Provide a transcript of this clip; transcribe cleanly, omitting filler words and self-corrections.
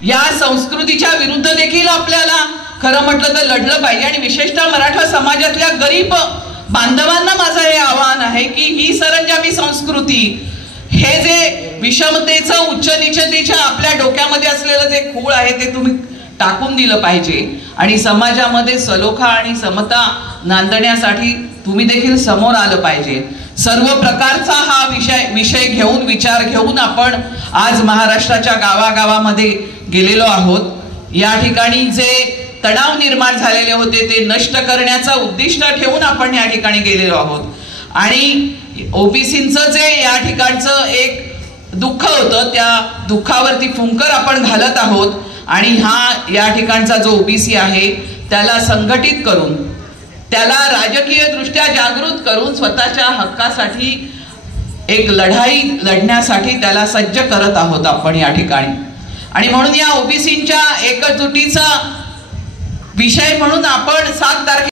या संस्कृतीच्या विरुद्ध देखील आपल्याला खरं म्हटलं तर लढलं पाहिजे आणि विशेषतः मराठा समाजातल्या गरीब बांधवांना माझं हे आवाहन आहे की ही सरंजामी संस्कृती, हे जे विषमतेचं उच्च नीचतेच्या आपल्या डोक्यामध्ये असलेलं जे खूळ आहे ते तुम्ही टाकून दिलं पाहिजे आणि समाजामध्ये सलोखा आणि समता नांदण्यासाठी तुम्ही देखील समोर आलं पाहिजे। सर्व प्रकारचा हा विषय घेऊन विचार घेऊन आपण आज महाराष्ट्राच्या गावागावामध्ये गेलेलो आहोत। या ठिकाणी जे तणाव निर्माण झालेले होते ते नष्ट करण्याचं उद्दिष्ट ठेवून आपण या ठिकाणी गेलेलो आहोत आणि ओबीसींचं जे या ठिकाणचं एक दुःख होतं त्या दुःखावरती फुंकर आपण घालत आहोत आणि हा या ठिकाणचा जो ओबीसी आहे त्याला संघटित करून त्याला राजकीय दृष्ट्या जागृत करून स्वतःच्या हक्कासाठी एक लढाई लढण्यासाठी त्याला सज्ज करत आहोत आपण या ठिकाणी। आणि म्हणून या ओबीसींच्या एकजुटीचा विषय म्हणून आपण 7 तारखेला